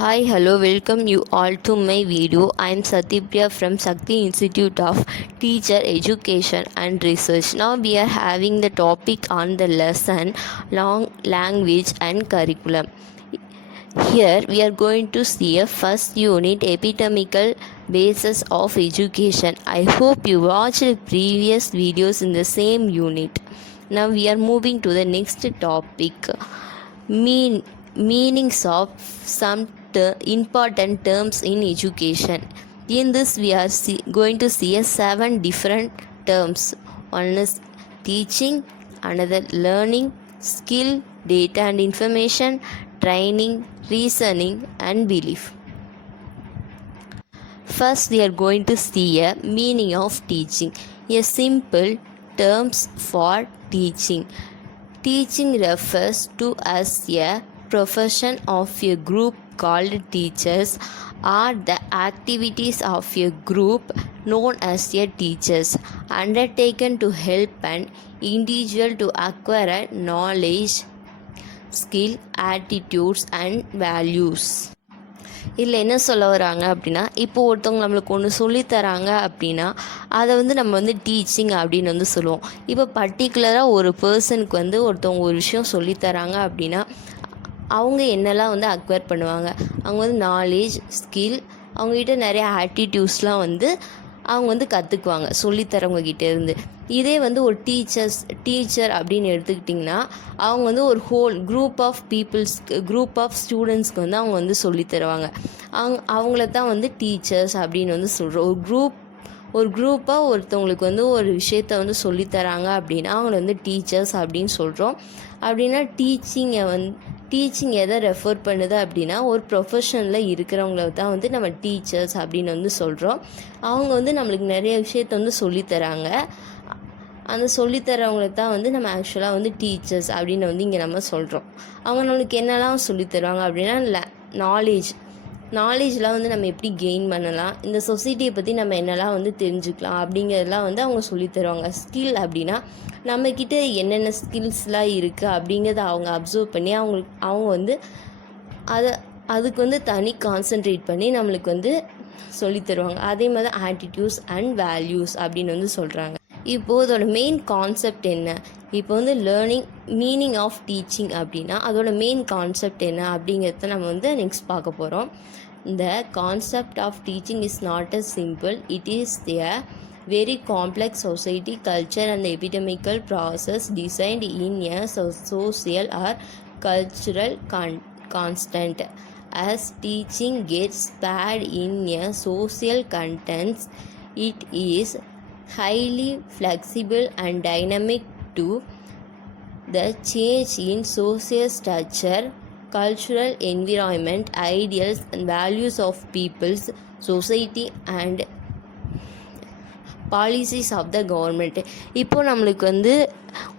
Hi, hello, welcome you all to my video. I am Satyapriya from Sakti Institute of Teacher Education and Research. Now we are having the topic on the lesson long language and curriculum. Here we are going to see a first unit epistemical basis of education. I hope you watched previous videos in the same unit. Now we are moving to the next topic. Meanings of some important terms in education. In this we are going to see 7 different terms. One is teaching, another learning, skill, data and information, training, reasoning and belief. First we are going to see a meaning of teaching. A simple terms for teaching. Teaching refers to as a profession of a group called teachers or the activities of a group known as a teachers undertaken to help an individual to acquire knowledge, skill, attitudes and values. இதில் என்ன சொல்ல வராங்க அப்படின்னா, இப்போ ஒருத்தவங்க நம்மளுக்கு ஒன்று சொல்லித்தராங்க அப்படின்னா அதை நம்ம டீச்சிங் அப்படின்னு சொல்லுவோம். இப்போ பர்டிகுலராக ஒரு பர்சனுக்கு ஒருத்தவங்க ஒரு விஷயம் சொல்லித்தராங்க அப்படின்னா அவங்க என்னெல்லாம் அக்வயர் பண்ணுவாங்க, அவங்க நாலேஜ், ஸ்கில், அவங்ககிட்ட நிறைய ஆட்டிடியூட்ஸ்லாம் அவங்க கற்றுக்குவாங்க சொல்லித்தரவங்க கிட்டேருந்து. இதே ஒரு டீச்சர் அப்படின்னு எடுத்துக்கிட்டிங்கன்னா அவங்க ஒரு ஹோல் குரூப் ஆஃப் ஸ்டூடெண்ட்ஸ்க்கு அவங்க சொல்லித்தருவாங்க. அவங்கள தான் டீச்சர்ஸ் அப்படின்னு சொல்கிறோம். ஒரு குரூப்பாக ஒருத்தவங்களுக்கு ஒரு விஷயத்த சொல்லித்தராங்க அப்படின்னா அவங்கள டீச்சர்ஸ் அப்படின்னு சொல்கிறோம். அப்படின்னா டீச்சிங் எதை ரெஃபர் பண்ணுது அப்படின்னா ஒரு ப்ரொஃபஷனில் இருக்கிறவங்கள தான் நம்ம டீச்சர்ஸ் அப்படின்னு சொல்கிறோம். அவங்க நம்மளுக்கு நிறைய விஷயத்த சொல்லித்தராங்க. அந்த சொல்லித்தரவங்கள தான் நம்ம ஆக்சுவலாக டீச்சர்ஸ் அப்படின்னு இங்கே நம்ம சொல்கிறோம். அவங்க நம்மளுக்கு என்னெல்லாம் சொல்லித்தருவாங்க அப்படின்னா நாலேஜ்லாம் நம்ம எப்படி கெயின் பண்ணலாம், இந்த சொசைட்டியை பற்றி நம்ம என்னெல்லாம் தெரிஞ்சுக்கலாம் அப்படிங்கிறதெல்லாம் அவங்க சொல்லித்தருவாங்க. ஸ்கில் அப்படின்னா நம்மக்கிட்ட என்னென்ன ஸ்கில்ஸ்லாம் இருக்குது அப்படிங்கிறத அவங்க அப்சர்வ் பண்ணி அவங்க அதுக்கு தனி கான்சன்ட்ரேட் பண்ணி நம்மளுக்கு சொல்லித்தருவாங்க. அதே மாதிரி ஆட்டிடியூட்ஸ் அண்ட் வேல்யூஸ் அப்படின்னு சொல்கிறாங்க. இப்போது அதோட மெயின் கான்செப்ட் என்ன, இப்போ லேர்னிங் மீனிங் ஆஃப் டீச்சிங் அப்படின்னா அதோட மெயின் கான்செப்ட் என்ன அப்படிங்கிறத நம்ம நெக்ஸ்ட் பார்க்க போகிறோம். இந்த concept of teaching is not a simple, it is a very complex society, culture and epistemical process designed in a social or cultural constant. As teaching gets paired in a social contents, it is highly flexible and dynamic to the change in social structure, cultural environment, ideals and values of people's society and policies of the government. இப்போது நம்மளுக்கு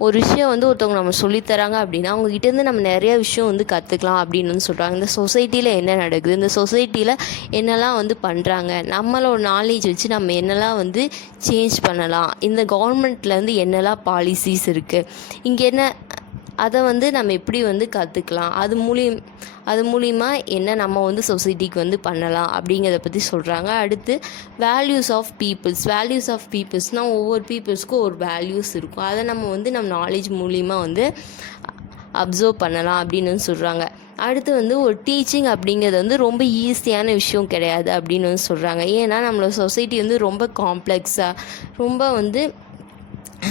ஒரு விஷயம் ஒருத்தவங்க நம்ம சொல்லித்தராங்க அப்படின்னா அவங்ககிட்டேருந்து நம்ம நிறைய விஷயம் கற்றுக்கலாம் அப்படின்னு சொல்கிறாங்க. இந்த சொசைட்டியில் என்ன நடக்குது, இந்த சொசைட்டியில் என்னெல்லாம் பண்ணுறாங்க, நம்மளோட நாலேஜ் வச்சு நம்ம என்னெல்லாம் சேஞ்ச் பண்ணலாம், இந்த கவர்மெண்ட்லேருந்து என்னெல்லாம் பாலிசிஸ் இருக்குது, இங்கே என்ன அதை நம்ம எப்படி கற்றுக்கலாம், அது மூலிமா என்ன நம்ம சொசைட்டிக்கு பண்ணலாம் அப்படிங்கிறத பற்றி சொல்கிறாங்க. அடுத்து வேல்யூஸ் ஆஃப் பீப்புள்ஸ்னால் ஒவ்வொரு பீப்புள்ஸ்க்கும் ஒரு வேல்யூஸ் இருக்கும். அதை நம்ம நாலேஜ் மூலிமா அப்சர்வ் பண்ணலாம் அப்படின்னு சொல்கிறாங்க. அடுத்து ஒரு டீச்சிங் அப்படிங்கிறது ரொம்ப ஈஸியான விஷயம் கிடையாது அப்படின்னு சொல்கிறாங்க. ஏன்னா நம்மளோட சொசைட்டி ரொம்ப காம்ப்ளெக்ஸாக ரொம்ப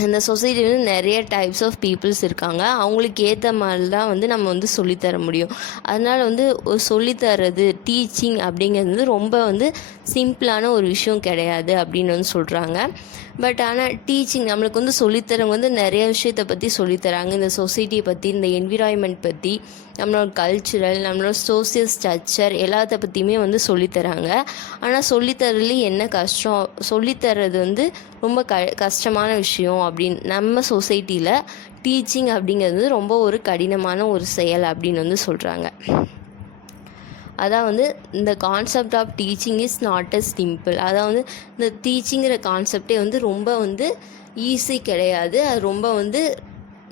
இந்த சொசைட்டியில் நிறைய டைப்ஸ் ஆஃப் பீப்புள்ஸ் இருக்காங்க. அவங்களுக்கு ஏற்ற மாதிரி தான் நம்ம சொல்லித்தர முடியும். அதனால் சொல்லித்தரது டீச்சிங் அப்படிங்கிறது ரொம்ப சிம்பிளான ஒரு விஷயம் கிடையாது அப்படின்னு சொல்கிறாங்க. பட் ஆனால் டீச்சிங் நம்மளுக்கு சொல்லித்தரவங்க நிறைய விஷயத்தை பற்றி சொல்லித்தராங்க. இந்த சொசைட்டியை பற்றி, இந்த என்விரான்மெண்ட் பற்றி, நம்மளோட கல்ச்சுரல், நம்மளோட சோசியல் ஸ்ட்ரக்சர் எல்லாத்த பற்றியுமே சொல்லித்தராங்க. ஆனால் சொல்லித்தரதுலேயும் என்ன கஷ்டம், சொல்லித்தரது ரொம்ப கஷ்டமான விஷயம் அப்படின்னு நம்ம சொசைட்டியில் டீச்சிங் அப்படிங்கிறது ரொம்ப ஒரு கடினமான ஒரு செயல் அப்படின்னு சொல்கிறாங்க. அதான் இந்த concept of teaching is not a simple. அதாவது இந்த டீச்சிங்கிற கான்செப்டே ரொம்ப ஈஸி கிடையாது. அது ரொம்ப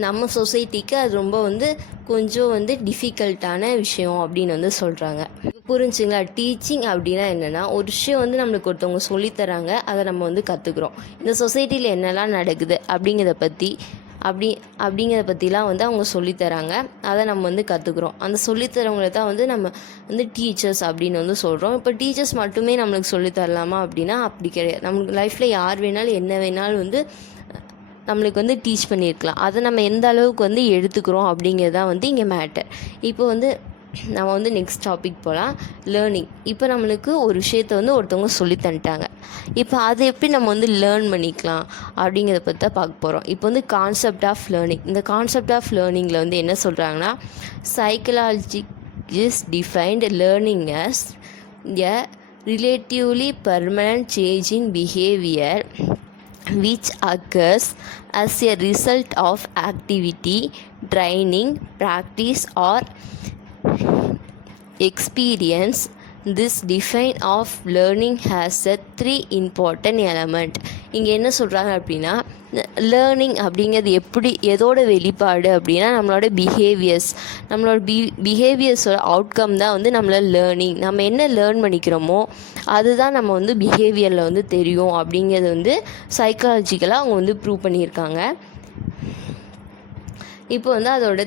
நம்ம சொசைட்டிக்கு அது ரொம்ப வந்து கொஞ்சம் வந்து டிஃபிகல்ட்டான விஷயம் அப்படின்னு வந்து சொல்கிறாங்க. புரிஞ்சுங்களா? டீச்சிங் அப்படின்னா என்னென்னா, ஒரு விஷயம் வந்து நம்மளுக்கு ஒருத்தவங்க சொல்லித்தராங்க, அதை நம்ம வந்து கற்றுக்குறோம். இந்த சொசைட்டியில் என்னெல்லாம் நடக்குது அப்படிங்கிறத பற்றிலாம் வந்து அவங்க சொல்லித்தராங்க, அதை நம்ம வந்து கற்றுக்குறோம். அந்த சொல்லித்தரவங்களை தான் வந்து நம்ம வந்து டீச்சர்ஸ் அப்படின்னு வந்து சொல்கிறோம். இப்போ டீச்சர்ஸ் மட்டுமே நம்மளுக்கு சொல்லித்தரலாமா அப்படின்னா அப்படி கிடையாது. நம்மளுக்கு லைஃப்பில் யார் வேணாலும் என்ன வேணாலும் வந்து நம்மளுக்கு வந்து டீச் பண்ணியிருக்கலாம். அதை நம்ம எந்த அளவுக்கு வந்து எடுத்துக்கிறோம் அப்படிங்கிறது தான் வந்து இங்கே மேட்டர். இப்போ வந்து நம்ம வந்து நெக்ஸ்ட் டாபிக் போகலாம், லேர்னிங். இப்போ நம்மளுக்கு ஒரு விஷயத்தை வந்து ஒருத்தவங்க சொல்லி தந்துட்டாங்க. இப்போ அதை எப்படி நம்ம வந்து லேர்ன் பண்ணிக்கலாம் அப்படிங்கிறத பற்றி தான் பார்க்க போகிறோம். இப்போ வந்து கான்செப்ட் ஆஃப் லேர்னிங். இந்த கான்செப்ட் ஆஃப் லேர்னிங்கில் வந்து என்ன சொல்கிறாங்கன்னா, சைக்கலாஜிஸ்ட் defined learning as a relatively permanent change in behavior which occurs as a result of activity, training, practice or experience. This define of learning has a 3 important element. இங்கே என்ன சொல்கிறாங்க அப்படின்னா, learning அப்படிங்கிறது எதோட வெளிப்பாடு அப்படின்னா நம்மளோட பிஹேவியர்ஸோட அவுட்கம் தான் வந்து நம்மளோட லேர்னிங். நம்ம என்ன லேர்ன் பண்ணிக்கிறோமோ அதுதான் நம்ம வந்து பிஹேவியரில் வந்து தெரியும் அப்படிங்கிறது வந்து சைக்காலஜிக்கலாக அவங்க வந்து ப்ரூவ் பண்ணியிருக்காங்க. இப்போ வந்து அதோட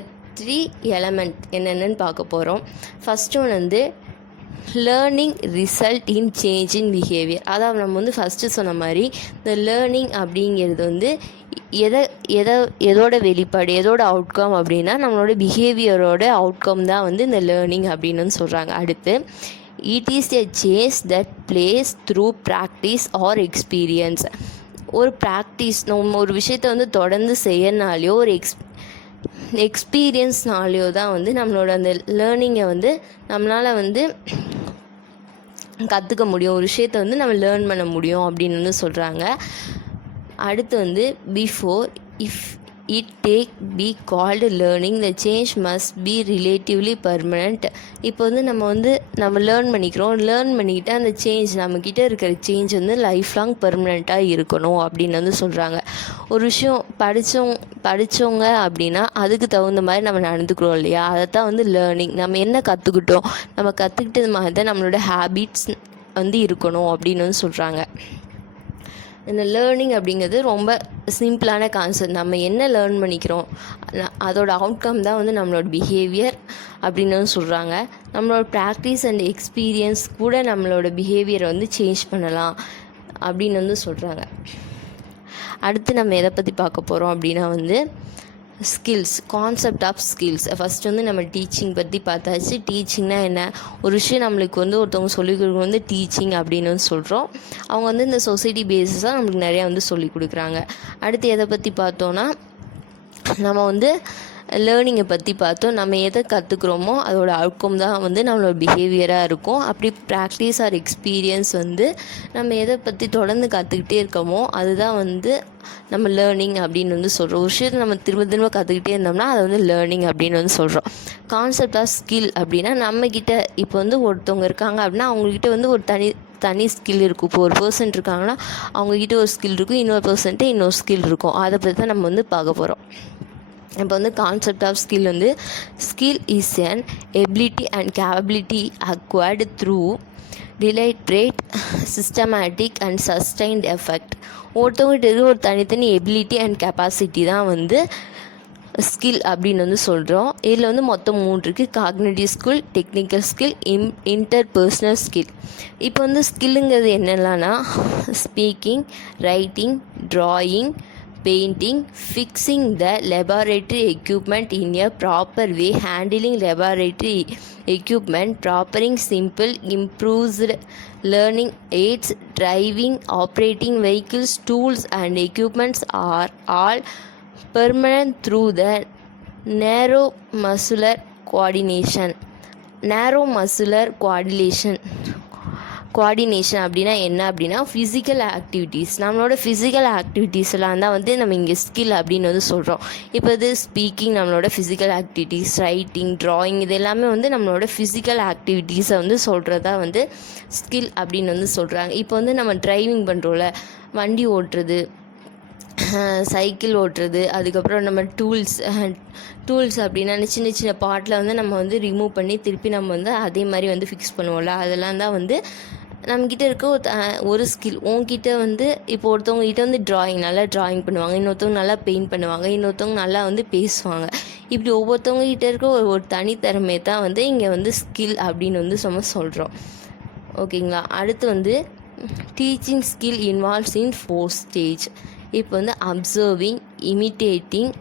3 எலமெண்ட் என்னென்னு பார்க்க போகிறோம். ஃபஸ்ட் ஒன் வந்து learning result in change in behaviour. அதாவது நம்ம வந்து ஃபஸ்ட்டு சொன்ன மாதிரி இந்த லேர்னிங் அப்படிங்கிறது வந்து எதோட வெளிப்பாடு, எதோட அவுட்கம் அப்படின்னா நம்மளோட பிஹேவியரோட அவுட்கம் தான் வந்து இந்த லேர்னிங் அப்படின்னு சொல்கிறாங்க. அடுத்து it is a change that place through practice or experience. ஒரு ப்ராக்டிஸ், நம்ம ஒரு விஷயத்தை வந்து தொடர்ந்து செய்யறனாலையோ ஒரு எக்ஸ்பீரியன்ஸ்னாலேயோ தான் வந்து நம்மளோட அந்த லேர்னிங்கை வந்து நம்மளால் வந்து கற்றுக்க முடியும், ஒரு விஷயத்தை வந்து நம்ம லேர்ன் பண்ண முடியும் அப்படின்னு வந்து சொல்கிறாங்க. அடுத்து வந்து before if it take B called learning the change must be relatively permanent. இப்போ வந்து நம்ம லேர்ன் பண்ணிக்கிட்டு அந்த சேஞ்ச் நம்மக்கிட்ட இருக்கிற சேஞ்ச் வந்து லைஃப் லாங் பர்மனெண்ட்டாக இருக்கணும் அப்படின்னு வந்து சொல்கிறாங்க. ஒரு விஷயம் படித்தவங்க அப்படின்னா அதுக்கு தகுந்த மாதிரி நம்ம நடந்துக்கிறோம் இல்லையா, அதை தான் வந்து லேர்னிங். நம்ம என்ன கற்றுக்கிட்டோம், நம்ம கற்றுக்கிட்டது மாதிரி தான் நம்மளோட ஹேபிட்ஸ் வந்து இருக்கணும் அப்படின்னு வந்து சொல்கிறாங்க. இந்த லேர்னிங் அப்படிங்கிறது ரொம்ப சிம்பிளான கான்செப்ட். நம்ம என்ன லேர்ன் பண்ணிக்கிறோம் அதோட அவுட்கம் தான் வந்து நம்மளோட பிஹேவியர் அப்படின்னு சொல்கிறாங்க. நம்மளோட ப்ராக்டிஸ் அண்ட் எக்ஸ்பீரியன்ஸ் கூட நம்மளோட பிஹேவியரை வந்து சேஞ்ச் பண்ணலாம் அப்படின்னு வந்து சொல்கிறாங்க. அடுத்து நம்ம எதை பற்றி பார்க்க போகிறோம் அப்படின்னா வந்து skills, concept of skills. First வந்து நம்ம டீச்சிங் பற்றி பார்த்தாச்சு. டீச்சிங்னா என்ன, ஒரு விஷயம் நம்மளுக்கு வந்து ஒருத்தவங்க சொல்லிக் கொடுக்குறது வந்து டீச்சிங் அப்படின்னு வந்து சொல்கிறோம். அவங்க வந்து இந்த சொசைட்டி பேஸஸாக நம்மளுக்கு நிறையா வந்து சொல்லிக் கொடுக்குறாங்க. அடுத்து எதை பற்றி பார்த்தோன்னா, நம்ம வந்து லேர்னிங்கை பற்றி பார்த்தோம். நம்ம எதை கற்றுக்குறோமோ அதோட அவுட்கம் தான் வந்து நம்மளோட பிஹேவியராக இருக்கும். அப்படி ப்ராக்டிஸ் ஆர் எக்ஸ்பீரியன்ஸ் வந்து நம்ம எதை பற்றி தொடர்ந்து கற்றுக்கிட்டே இருக்கோமோ அதுதான் வந்து நம்ம லேர்னிங் அப்படின்னு வந்து சொல்கிறோம். ஒரு விஷயத்தை நம்ம திரும்ப கற்றுக்கிட்டே இருந்தோம்னா அதை வந்து லேர்னிங் அப்படின்னு வந்து சொல்கிறோம். கான்செப்ட் ஆஃப் ஸ்கில் அப்படின்னா நம்மக்கிட்ட இப்போ வந்து ஒருத்தவங்க இருக்காங்க அப்படின்னா அவங்கக்கிட்ட வந்து ஒரு தனி ஸ்கில் இருக்கும். இப்போ ஒரு பர்சன் இருக்காங்கன்னா அவங்கக்கிட்ட ஒரு ஸ்கில் இருக்கும், இன்னொரு பர்சன்ட்டு இன்னொரு ஸ்கில் இருக்கும். அதை பற்றி தான் நம்ம வந்து பார்க்க போகிறோம். இப்போ வந்து கான்செப்ட் ஆஃப் ஸ்கில் வந்து skill is an ability and capability acquired through deliberate systematic and sustained effect. ஒருத்தவங்ககிட்ட ஒரு தனித்தனி எபிலிட்டி அண்ட் கெப்பாசிட்டி தான் வந்து ஸ்கில் அப்படின்னு வந்து சொல்கிறோம். இதில் வந்து மொத்தம் 3 இருக்குது. Cognitive skill, technical skill, interpersonal skill. இப்போ வந்து ஸ்கில்லுங்கிறது என்னெல்லாம்னா speaking, writing, drawing, painting, fixing the laboratory equipment in a proper way, handling laboratory equipment, preparing simple improved learning aids, driving, operating vehicles, tools and equipments are all permanent through the neuromuscular coordination. Coordination அப்படின்னா என்ன அப்படின்னா physical activities. நம்மளோட physical ஆக்டிவிட்டீஸ்லாம் தான் வந்து நம்ம இங்கே skill அப்படின்னு வந்து சொல்கிறோம். இப்போ இது ஸ்பீக்கிங் நம்மளோட ஃபிசிக்கல் ஆக்டிவிட்டீஸ், ரைட்டிங், ட்ராயிங், இது எல்லாமே வந்து நம்மளோட ஃபிசிக்கல் ஆக்டிவிட்டீஸை வந்து சொல்கிறதா வந்து ஸ்கில் அப்படின்னு வந்து சொல்கிறாங்க. இப்போ வந்து நம்ம டிரைவிங் பண்ணுறோம்ல, வண்டி ஓட்டுறது, சைக்கிள் ஓட்டுறது, அதுக்கப்புறம் நம்ம டூல்ஸ் அப்படின்னா சின்ன சின்ன பார்ட்டில் வந்து நம்ம வந்து ரிமூவ் பண்ணி திருப்பி நம்ம வந்து அதே மாதிரி வந்து ஃபிக்ஸ் பண்ணுவோம்ல, அதெல்லாம் தான் வந்து நம்மக்கிட்ட இருக்க ஒரு ஸ்கில். உங்ககிட்ட வந்து இப்போ ஒருத்தவங்ககிட்ட வந்து நல்லா ட்ராயிங் பண்ணுவாங்க, இன்னொருத்தவங்க நல்லா பெயிண்ட் பண்ணுவாங்க, இன்னொருத்தவங்க நல்லா வந்து பேசுவாங்க. இப்படி ஒவ்வொருத்தவங்ககிட்ட இருக்க ஒரு தனித்திறமை தான் வந்து இங்கே வந்து ஸ்கில் அப்படின்னு வந்து நம்ம சொல்கிறோம். ஓகேங்களா. அடுத்து வந்து teaching skill involves in 4 stage. இப்போ வந்து observing, imitating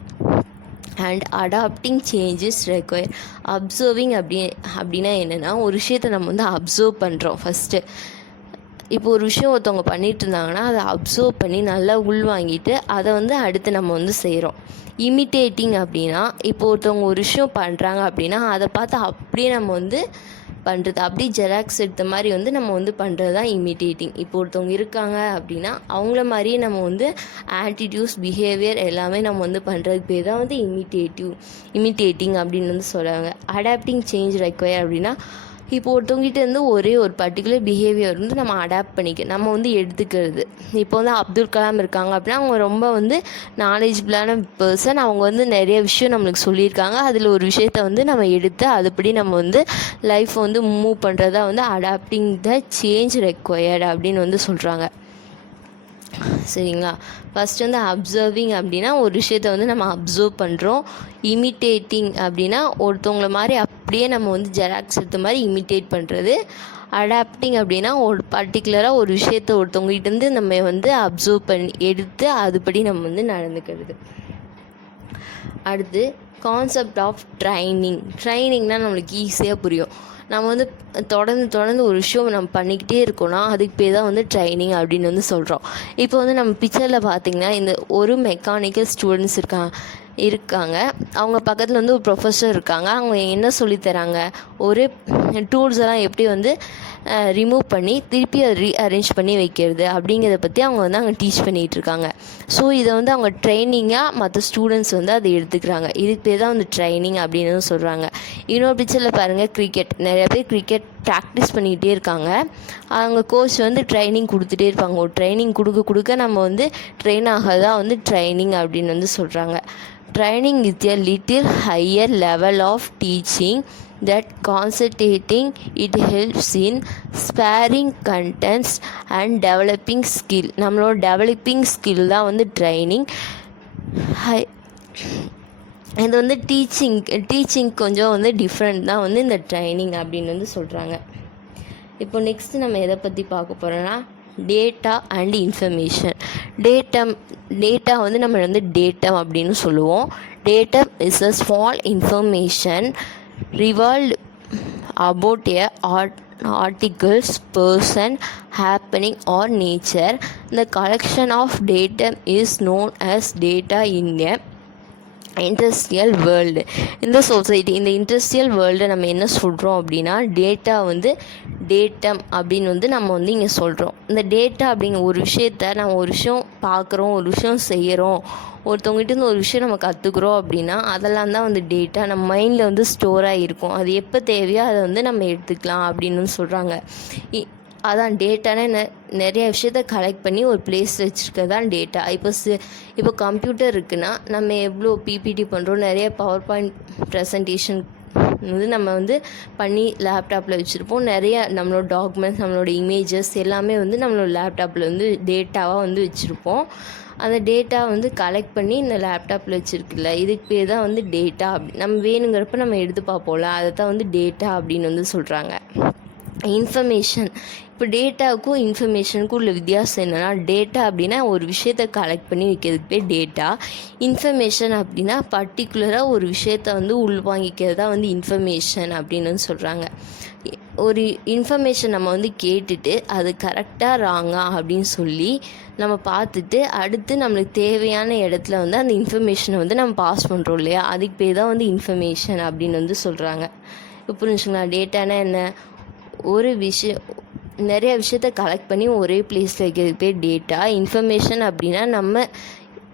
and adapting changes require. Observing அப்படின்னா என்னென்னா, ஒரு விஷயத்தை நம்ம வந்து அப்சர்வ் பண்ணுறோம் ஃபஸ்ட்டு. இப்போ ஒரு விஷயம் ஒருத்தவங்க பண்ணிகிட்டு இருந்தாங்கன்னா அதை அப்சர்வ் பண்ணி நல்லா உள்வாங்கிட்டு அதை வந்து அடுத்து நம்ம வந்து செய்கிறோம். இமிட்டேட்டிங் அப்படின்னா, இப்போ ஒருத்தவங்க ஒரு விஷயம் பண்ணுறாங்க அப்படின்னா அதை பார்த்து அப்படியே நம்ம வந்து பண்ணுறது, அப்படியே ஜெராக்ஸ் எடுத்த மாதிரி வந்து நம்ம வந்து பண்ணுறது தான் இமிட்டேட்டிங். இப்போ ஒருத்தவங்க இருக்காங்க அப்படின்னா அவங்கள மாதிரியே நம்ம வந்து ஆட்டிடியூட்ஸ், பிஹேவியர் எல்லாமே நம்ம வந்து பண்ணுறதுக்கு பேர் தான் வந்து இமிட்டேட்டிங் அப்படின்னு வந்து சொல்கிறாங்க. அடாப்டிங் சேஞ்ச் ரெக்வயர் அப்படின்னா, இப்போ ஒருத்தவங்கிட்ட இருந்து ஒரே ஒரு பர்டிகுலர் பிஹேவியர் வந்து நம்ம அடாப்ட் நம்ம வந்து எடுத்துக்கிறது. இப்போ வந்து அப்துல் கலாம் இருக்காங்க அப்படின்னா அவங்க ரொம்ப வந்து நாலேஜபிளான பர்சன். அவங்க வந்து நிறைய விஷயம் நம்மளுக்கு சொல்லியிருக்காங்க. அதில் ஒரு விஷயத்த வந்து நம்ம எடுத்து அதுபடி நம்ம வந்து லைஃப் வந்து மூவ் பண்ணுறதா வந்து அடாப்டிங் த சேஞ்ச் ரெக்வயர்டு அப்படின்னு வந்து சொல்கிறாங்க. சரிங்களா. ஃபஸ்ட் வந்து அப்சர்விங் அப்படின்னா ஒரு விஷயத்த வந்து நம்ம அப்சர்வ் பண்ணுறோம். இமிட்டேட்டிங் அப்படின்னா ஒருத்தவங்கள மாதிரி அப்படியே நம்ம வந்து ஜெராக்ஸ் எடுத்த மாதிரி இமிட்டேட் பண்ணுறது. அடாப்டிங் அப்படின்னா ஒரு பர்டிகுலராக ஒரு விஷயத்த ஒருத்தவங்ககிட்டேருந்து நம்ம வந்து அப்சர்வ் பண்ணி எடுத்து அதுபடி நம்ம வந்து நடந்துக்கிறது. அடுத்து கான்செப்ட் ஆஃப் ட்ரைனிங்னால் நம்மளுக்கு ஈஸியாக புரியும். நம்ம வந்து தொடர்ந்து ஒரு விஷயம் நம்ம பண்ணிக்கிட்டே இருக்கோம்னா அதுக்கு பேர் தான் வந்து ட்ரைனிங் அப்படின்னு வந்து சொல்கிறோம். இப்போ வந்து நம்ம பிக்சரில் பார்த்திங்கன்னா இந்த ஒரு மெக்கானிக்கல் ஸ்டூடெண்ட்ஸ் இருக்காங்க. அவங்க பக்கத்தில் வந்து ஒரு ப்ரொஃபஸர் இருக்காங்க. அவங்க என்ன சொல்லித்தராங்க, ஒரு டூல்ஸ் எல்லாம் எப்படி வந்து ரிமூவ் பண்ணி திருப்பி அதை ரீஅரேஞ்ச் பண்ணி வைக்கிறது அப்படிங்கிறத பற்றி அவங்க வந்து அங்கே டீச் பண்ணிகிட்ருக்காங்க. ஸோ இதை வந்து அவங்க ட்ரைனிங்காக மற்ற ஸ்டூடெண்ட்ஸ் வந்து அதை எடுத்துக்கிறாங்க. இதுக்கு பேர் தான் வந்து ட்ரைனிங் அப்படின்னு சொல்கிறாங்க. இன்னொரு பிக்சரில் பாருங்கள், நிறைய பேர் கிரிக்கெட் ப்ராக்டிஸ் பண்ணிக்கிட்டே இருக்காங்க. அவங்க கோச் வந்து ட்ரைனிங் கொடுத்துட்டே இருப்பாங்க. ஒரு ட்ரைனிங் கொடுக்க நம்ம வந்து ட்ரெயின் ஆகதான் வந்து ட்ரைனிங் அப்படின்னு வந்து சொல்கிறாங்க. Training is a little higher level of teaching that concentrating it helps in sparing contents and developing skill. நம்மளோட டெவலப்பிங் ஸ்கில் தான் வந்து ட்ரைனிங். இது வந்து டீச்சிங் கொஞ்சம் வந்து டிஃப்ரெண்ட் தான் வந்து இந்த ட்ரைனிங் அப்படின்னு வந்து சொல்கிறாங்க. இப்போ நெக்ஸ்ட்டு நம்ம எதை பற்றி பார்க்க போகிறோன்னா டேட்டா அண்ட் இன்ஃபர்மேஷன். டேட்டா வந்து நம்ம வந்து டேட்டம் அப்படின்னு சொல்லுவோம். Datum is a small information revolved about a articles, person, happening or nature. The collection of data is known as data in a industrial world. இந்த சொசைட்டி, இந்த industrial world நம்ம என்ன சொல்கிறோம் அப்படின்னா டேட்டா வந்து டேட்டம் அப்படின்னு வந்து நம்ம வந்து இங்கே சொல்கிறோம். இந்த டேட்டா அப்படிங்கிற ஒரு விஷயத்த நம்ம ஒரு விஷயம் பார்க்குறோம், ஒரு விஷயம் செய்கிறோம், ஒருத்தவங்ககிட்ட ஒரு விஷயம் நம்ம கற்றுக்குறோம் அப்படின்னா அதெல்லாம் தான் வந்து டேட்டா. நம்ம மைண்டில் வந்து ஸ்டோர் ஆகிருக்கும். அது எப்போ தேவையோ அதை வந்து நம்ம எடுத்துக்கலாம் அப்படின்னு சொல்கிறாங்க. அதான் டேட்டானே நிறைய விஷயத்த கலெக்ட் பண்ணி ஒரு பிளேஸ் வச்சுருக்கிறது தான் டேட்டா. இப்போ கம்ப்யூட்டர் இருக்குன்னா நம்ம எவ்வளோ பிபிடி பண்ணுறோம், நிறைய பவர் பாயிண்ட் ப்ரெசன்டேஷன் வந்து நம்ம வந்து பண்ணி லேப்டாப்பில் வச்சுருப்போம். நிறைய நம்மளோட டாக்குமெண்ட்ஸ், நம்மளோட இமேஜஸ் எல்லாமே வந்து நம்மளோட லேப்டாப்பில் வந்து டேட்டாவாக வந்து வச்சுருப்போம். அந்த டேட்டா வந்து கலெக்ட் பண்ணி இந்த லேப்டாப்பில் வச்சுருக்குல்ல, இதுக்கு பேர் தான் வந்து டேட்டா. நம்ம வேணுங்கிறப்ப நம்ம எடுத்து பார்ப்போம்ல, அதை தான் வந்து டேட்டா அப்படின்னு வந்து சொல்கிறாங்க. இன்ஃபர்மேஷன். இப்போ டேட்டாவுக்கும் இன்ஃபர்மேஷனுக்கும் உள்ள வித்தியாசம் என்னென்னா, டேட்டா அப்படின்னா ஒரு விஷயத்தை கலெக்ட் பண்ணி வைக்கிறதுக்கு பேர் டேட்டா. இன்ஃபர்மேஷன் அப்படின்னா பர்டிகுலராக ஒரு விஷயத்தை வந்து உள்வாங்கிக்கிறது தான் வந்து இன்ஃபர்மேஷன் அப்படின்னு வந்து சொல்கிறாங்க. ஒரு இன்ஃபர்மேஷன் நம்ம வந்து கேட்டுட்டு அது கரெக்டாக ராங்கா அப்படின்னு சொல்லி நம்ம பார்த்துட்டு அடுத்து நம்மளுக்கு தேவையான இடத்துல வந்து அந்த இன்ஃபர்மேஷனை வந்து நம்ம பாஸ் பண்ணுறோம் இல்லையா, அதுக்கு பேர் தான் வந்து இன்ஃபர்மேஷன் அப்படின்னு வந்து சொல்கிறாங்க. இப்போ புரிஞ்சுங்களா? டேட்டானா என்ன, ஒரு விஷயம் நிறைய விஷயத்த கலெக்ட் பண்ணி ஒரே பிளேஸில் வைக்கிறதுக்கு பேர் டேட்டா. இன்ஃபர்மேஷன் அப்படின்னா நம்ம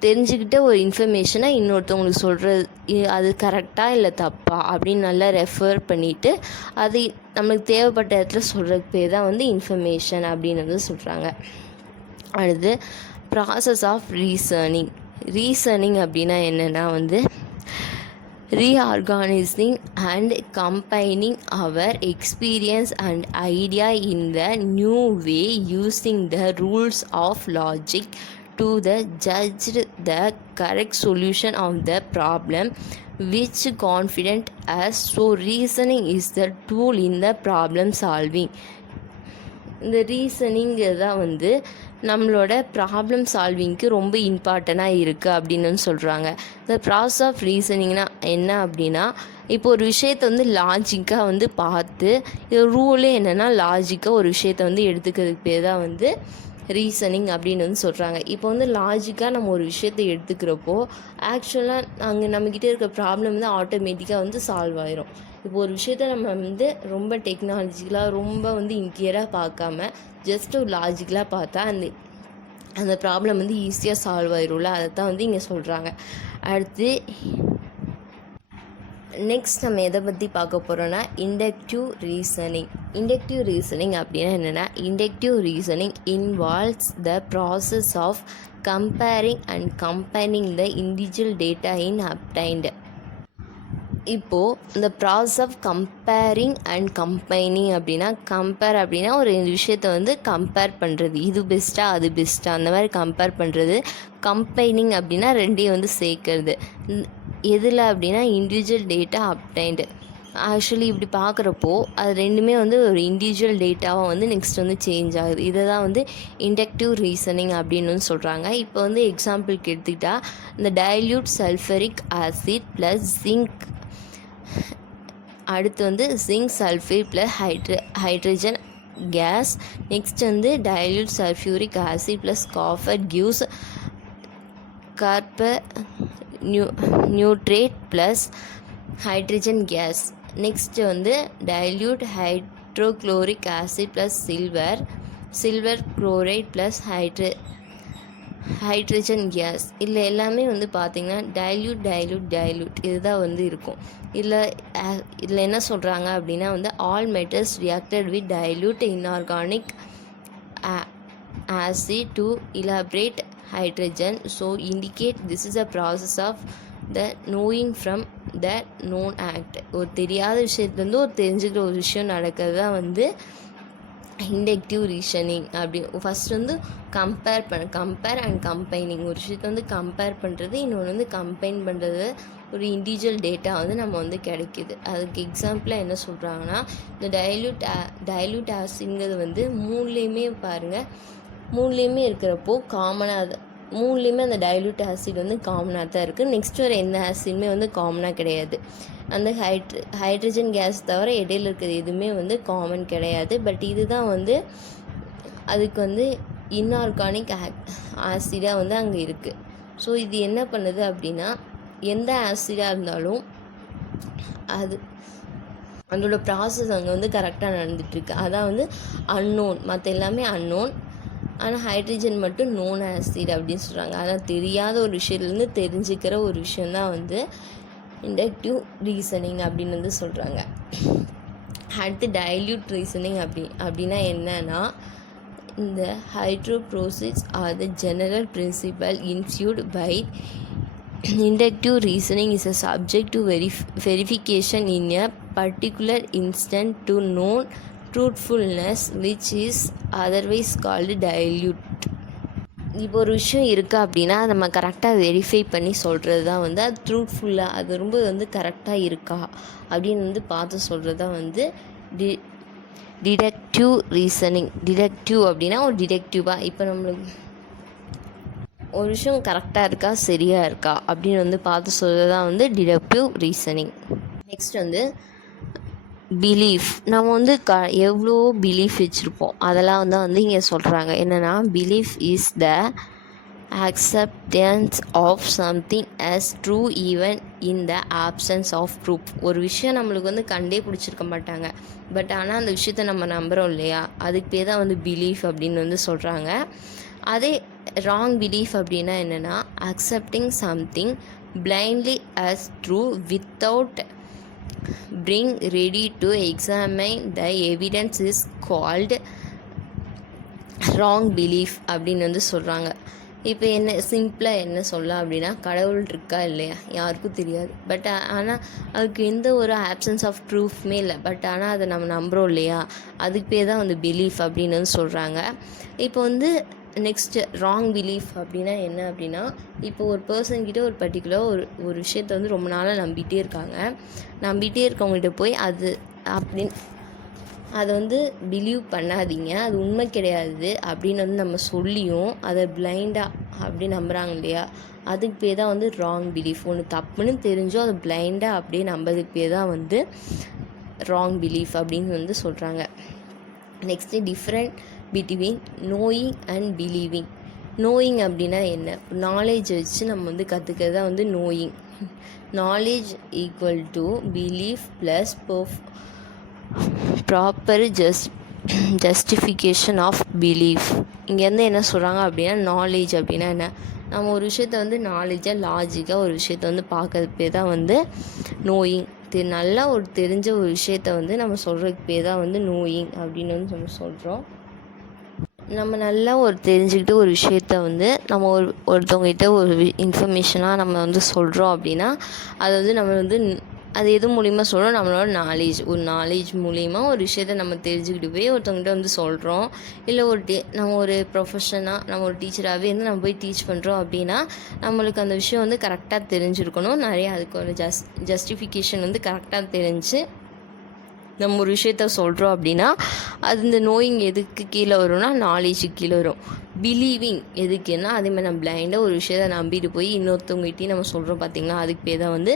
தெரிஞ்சுக்கிட்ட ஒரு இன்ஃபர்மேஷனை இன்னொருத்தவங்களுக்கு சொல்கிறது, அது கரெக்டாக இல்லை தப்பா அப்படின்னு நல்லா ரெஃபர் பண்ணிவிட்டு அது நம்மளுக்கு தேவைப்பட்ட இடத்துல சொல்கிறதுக்கு பேர் தான் வந்து இன்ஃபர்மேஷன் அப்படின்னு வந்து சொல்கிறாங்க. அடுத்து ப்ராசஸ் ஆஃப் ரீசனிங். ரீசனிங் அப்படின்னா என்னென்னா வந்து reorganizing and combining our experience and idea in the new way using the rules of logic to the judge the correct solution of the problem which confident as. So reasoning is the tool in the problem solving. இந்த ரீசனிங்கிறது தான் வந்து நம்மளோட problem சால்விங்க்கு ரொம்ப இம்பார்ட்டண்ட்டாக இருக்குது அப்படின்னு சொல்கிறாங்க. இந்த ப்ராசஸ் ஆஃப் ரீசனிங்னா என்ன அப்படின்னா, இப்போ ஒரு விஷயத்தை வந்து லாஜிக்காக வந்து பார்த்து, இது ரூலே என்னென்னா லாஜிக்காக ஒரு விஷயத்தை வந்து எடுத்துக்கிறதுக்கு பேர் தான் வந்து ரீசனிங் அப்படின்னு வந்து சொல்கிறாங்க. இப்போ வந்து லாஜிக்காக நம்ம ஒரு விஷயத்தை எடுத்துக்கிறப்போ ஆக்சுவலாக அங்கே நம்மக்கிட்ட இருக்க ப்ராப்ளம் வந்து ஆட்டோமேட்டிக்காக வந்து சால்வ் ஆயிரும். இப்போ ஒரு விஷயத்த நம்ம வந்து ரொம்ப டெக்னாலஜிக்கலாக ரொம்ப வந்து இன்க்ளியராக பார்க்காம ஜஸ்ட் ஒரு லாஜிக்கலாக பார்த்தா அந்த ப்ராப்ளம் வந்து ஈஸியாக சால்வ் ஆயிரும்ல, அதை தான் வந்து இங்கே சொல்கிறாங்க. அடுத்து நெக்ஸ்ட் நம்ம எதை பற்றி பார்க்க போகிறோன்னா இண்டக்டிவ் ரீசனிங். இண்டக்டிவ் ரீசனிங் அப்படின்னா என்னென்னா, inductive reasoning involves the process of comparing and combining the individual data in obtained. இப்போது இந்த process of comparing and combining அப்படின்னா, கம்பேர் அப்படின்னா ஒரு விஷயத்தை வந்து கம்பேர் பண்ணுறது, இது பெஸ்ட்டாக அது பெஸ்ட்டாக அந்த மாதிரி கம்பேர் பண்ணுறது. கம்பைனிங் அப்படின்னா ரெண்டையும் வந்து சேர்க்கறது. எதில் அப்படின்னா இண்டிவிஜுவல் டேட்டா அப்டைன்டு. ஆக்சுவலி இப்படி பார்க்குறப்போ அது ரெண்டுமே வந்து ஒரு இண்டிவிஜுவல் டேட்டாவாக வந்து நெக்ஸ்ட் வந்து சேஞ்ச் ஆகுது. இதை தான் வந்து இண்டக்டிவ் ரீசனிங் அப்படின்னு வந்து சொல்கிறாங்க. இப்போ வந்து எக்ஸாம்பிளுக்கு எடுத்துக்கிட்டால் இந்த dilute sulphuric acid plus zinc, அடுத்து வந்து zinc sulphate plus hydrogen gas, next வந்து dilute sulphuric acid plus copper gives copper nitrate plus hydrogen gas. Next வந்து dilute hydrochloric acid plus silver chloride plus hydrogen gas. இதில் எல்லாமே வந்து பார்த்திங்கன்னா dilute இதுதான் வந்து இருக்கும். இதில் என்ன சொல்கிறாங்க அப்படின்னா வந்து all metals reacted with dilute inorganic acid to elaborate hydrogen, so indicate this is a process of the knowing from the known act. ஒரு தெரியாத விஷயத்துலேருந்து ஒரு தெரிஞ்சுக்கிற ஒரு விஷயம் நடக்கிறது தான் வந்து இண்டக்டிவ் ரீசனிங். அப்படி ஃபஸ்ட் வந்து கம்பேர் அண்ட் கம்பைனிங். ஒரு விஷயத்தை வந்து கம்பேர் பண்ணுறது, இன்னொன்று வந்து கம்பைன் பண்ணுறது. ஒரு இண்டிவிஜுவல் டேட்டா வந்து நம்ம வந்து கிடைக்கிது. அதுக்கு எக்ஸாம்பிளாக என்ன சொல்கிறாங்கன்னா, இந்த டைல்யூட் ஆசிட்ங்கிறது வந்து மூணுலேயுமே பாருங்கள், மூணுலேயுமே இருக்கிறப்போ காமனாக மூணுலேயுமே அந்த டைல்யூட் ஆசிட் வந்து காமனாக தான் இருக்குது. நெக்ஸ்ட் வர எந்த ஆசிடுமே வந்து காமனாக கிடையாது. அந்த ஹைட்ரஜன் கேஸ் தவிர இடையில இருக்கிறது எதுவுமே வந்து காமன் கிடையாது. பட் இதுதான் வந்து அதுக்கு வந்து இன்ஆர்கானிக் ஆசிடாக வந்து அங்கே இருக்குது. ஸோ இது என்ன பண்ணுது அப்படின்னா, எந்த ஆசிடாக இருந்தாலும் அதோட ப்ராசஸ் அங்கே வந்து கரெக்டாக நடந்துகிட்ருக்கு. அதான் வந்து அன்னோன், மற்ற எல்லாமே அன்னோன், ஆனால் ஹைட்ரஜன் மட்டும் நோன் ஆசிட் அப்படின்னு சொல்கிறாங்க. அதான் தெரியாத ஒரு விஷயத்துலேருந்து தெரிஞ்சுக்கிற ஒரு விஷயந்தான் வந்து இண்டக்டிவ் ரீசனிங் அப்படின்னு வந்து சொல்கிறாங்க. அடுத்து டைல்யூட் ரீசனிங் அப்படின்னா என்னன்னா, இந்த ஹைட்ரோப்ரோசிஸ் are the general principle inferred by inductive reasoning is a subject to verification in a particular instant to known truthfulness which is otherwise called dilute. இப்போ ஒரு விஷயம் இருக்கா அப்படின்னா நம்ம கரெக்டாக வெரிஃபை பண்ணி சொல்கிறது தான் வந்து அது ட்ரூத்ஃபுல்லாக, அது ரொம்ப வந்து கரெக்டாக இருக்கா அப்படின்னு வந்து பார்த்து சொல்கிறது தான் வந்து டிடக்டிவ் ரீசனிங். டிடக்டிவ் அப்படின்னா ஒரு டிடெக்டிவாக இப்போ நம்மளுக்கு ஒரு விஷயம் கரெக்டாக இருக்கா சரியாக இருக்கா அப்படின்னு வந்து பார்த்து சொல்கிறது தான் வந்து டிடக்டிவ் ரீசனிங். நெக்ஸ்ட் வந்து பிலீஃப். நம்ம வந்து எவ்வளோ பிலீஃப் வச்சுருப்போம், அதெல்லாம் வந்து இங்கே சொல்கிறாங்க. என்னென்னா, belief is the acceptance of something as true even in the absence of proof. ஒரு விஷயம் நம்மளுக்கு வந்து கண்டே பிடிச்சிருக்க மாட்டாங்க, பட் ஆனால் அந்த விஷயத்தை நம்ம நம்புகிறோம் இல்லையா, அதுக்கு பேர் தான் வந்து பிலீஃப் அப்படின்னு வந்து சொல்கிறாங்க. அதே ராங் பிலீஃப் அப்படின்னா என்னென்னா, accepting something blindly as true without being ready to examine the evidence is called wrong belief அப்படின்னு வந்து சொல்கிறாங்க. இப்போ என்ன சிம்பிளாக என்ன சொல்லலாம் அப்படின்னா, கடவுள் இருக்கா இல்லையா யாருக்கும் தெரியாது. பட் ஆனால் அதுக்கு எந்த ஒரு ஆப்சன்ஸ் ஆஃப் ப்ரூஃப்மே இல்லை. பட் ஆனால் அதை நம்ம நம்புகிறோம் இல்லையா, அதுக்கு பேர் தான் வந்து பிலீஃப் அப்படின்னு வந்து சொல்கிறாங்க. இப்போ வந்து நெக்ஸ்ட்டு ராங் பிலீஃப் அப்படின்னா என்ன அப்படின்னா, இப்போ ஒரு பர்சன்கிட்ட ஒரு பர்டிகுலர் ஒரு விஷயத்த வந்து ரொம்ப நாளாக நம்பிகிட்டே இருக்காங்க. நம்பிகிட்டே இருக்கவங்ககிட்ட போய் அது அப்படின்னு அதை வந்து பிலீவ் பண்ணாதீங்க, அது உண்மை கிடையாது அப்படின்னு வந்து நம்ம சொல்லியும் அதை பிளைண்டாக அப்படி நம்புகிறாங்க இல்லையா, அதுக்கு பேர் தான் வந்து ராங் பிலீஃப். ஒன்று தப்புன்னு தெரிஞ்சோ அதை பிளைண்டாக அப்படியே நம்பதுக்கு பேர் தான் வந்து ராங் பிலீஃப் அப்படின்னு வந்து சொல்கிறாங்க. Next different between knowing and believing. Knowing அப்படின்னா என்ன, நாலேஜ் வச்சு நம்ம வந்து கற்றுக்கிறது தான் வந்து knowing. Knowledge equal to belief plus proper justification of belief. இங்கேருந்து என்ன சொல்கிறாங்க அப்படின்னா, நாலேஜ் அப்படின்னா என்ன, நம்ம ஒரு விஷயத்த வந்து நாலேஜாக லாஜிக்காக ஒரு விஷயத்த வந்து பார்க்கறதுக்கு பேர் தான் வந்து நோயிங். நல்லா தெரிஞ்ச ஒரு விஷயத்த வந்து நம்ம சொல்கிறதுக்கு பேர் தான் வந்து நோயிங் அப்படின்னு வந்து நம்ம சொல்கிறோம். நம்ம நல்லா தெரிஞ்சுக்கிட்டு ஒரு விஷயத்த வந்து நம்ம ஒருத்தவங்ககிட்ட ஒரு இன்ஃபர்மேஷனாக நம்ம வந்து சொல்கிறோம் அப்படின்னா, அது வந்து நம்ம வந்து அது எது மூலிமா சொல்கிறோம், நம்மளோட நாலேஜ் மூலிமா ஒரு விஷயத்த நம்ம தெரிஞ்சுக்கிட்டு போய் ஒருத்தவங்ககிட்ட வந்து சொல்கிறோம். இல்லை நம்ம ஒரு ப்ரொஃபஷனாக நம்ம ஒரு டீச்சராகவே வந்து நம்ம போய் டீச் பண்ணுறோம் அப்படின்னா, நம்மளுக்கு அந்த விஷயம் வந்து கரெக்டாக தெரிஞ்சிருக்கணும். நிறையா அதுக்கு ஒரு ஜஸ்டிஃபிகேஷன் வந்து கரெக்டாக தெரிஞ்சு நம்ம ஒரு விஷயத்த சொல்கிறோம் அப்படின்னா, அது இந்த நோயிங் எதுக்கு கீழே வரும்னா நாலேஜுக்கு கீழே வரும். பிலீவிங் எதுக்குன்னா, அதேமாதிரி நம்ம பிளைண்டாக ஒரு விஷயத்தை நம்பிட்டு போய் இன்னொருத்தவங்ககிட்டையும் நம்ம சொல்கிறோம் பார்த்திங்களா, அதுக்கு பேர் தான் வந்து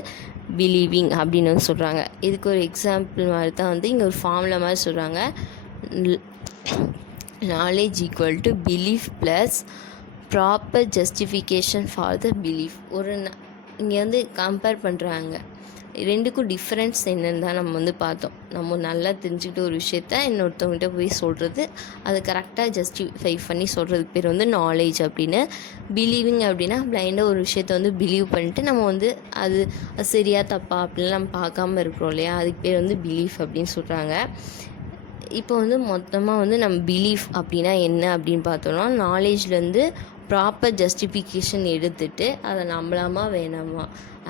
பிலீவிங் அப்படின்னு வந்து சொல்கிறாங்க. இதுக்கு ஒரு எக்ஸாம்பிள் மாதிரி தான் வந்து இங்கே ஒரு ஃபார்முலா மாதிரி சொல்கிறாங்க. Knowledge equal to belief plus proper justification for the belief. இங்கே வந்து கம்பேர் பண்ணுறாங்க, ரெண்டுக்கும் டிஃப்ரென்ஸ் என்னன்னு தான் நம்ம வந்து பார்த்தோம். நம்ம நல்லா தெரிஞ்சுக்கிட்டு ஒரு விஷயத்த இன்னொருத்தவங்ககிட்ட போய் சொல்கிறது, அதை கரெக்டாக ஜஸ்டிஃபை பண்ணி சொல்கிறதுக்கு பேர் வந்து நாலேஜ் அப்படின்னு. பிலீவிங் அப்படின்னா பிளைண்டாக ஒரு விஷயத்த வந்து பிலீவ் பண்ணிட்டு நம்ம வந்து அது சரியா தப்பா அப்படின்லாம் நம்ம பார்க்காம இருக்கிறோம் இல்லையா, அதுக்கு பேர் வந்து பிலீஃப் அப்படின்னு சொல்கிறாங்க. இப்போ வந்து மொத்தமாக வந்து நம்ம பிலீஃப் அப்படின்னா என்ன அப்படின்னு பார்த்தோம்னா, நாலேஜ்லேருந்து ப்ராப்பர் ஜஸ்டிஃபிகேஷன் எடுத்துகிட்டு அதை நம்பலாமா வேணாமா,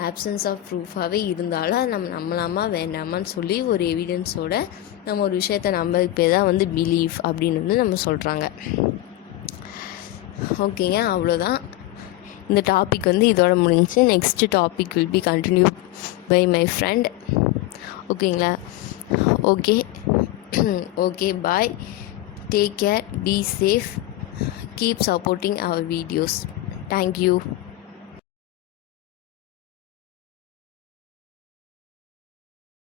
ஆப்சன்ஸ் ஆஃப் ப்ரூஃபாகவே இருந்தாலும் அதை நம்ம நம்பலாமா வேண்டாமான்னு சொல்லி ஒரு எவிடன்ஸோட நம்ம ஒரு விஷயத்தை நம்பதுக்கு பேர் தான் வந்து பிலீஃப் அப்படின்னு வந்து நம்ம சொல்கிறாங்க. ஓகேங்க, அவ்வளோதான். இந்த டாபிக் வந்து இதோட முடிஞ்சு. Next topic will be continued by my friend. ஓகேங்களா? Okay bye, take care, be safe, keep supporting our videos. Thank you.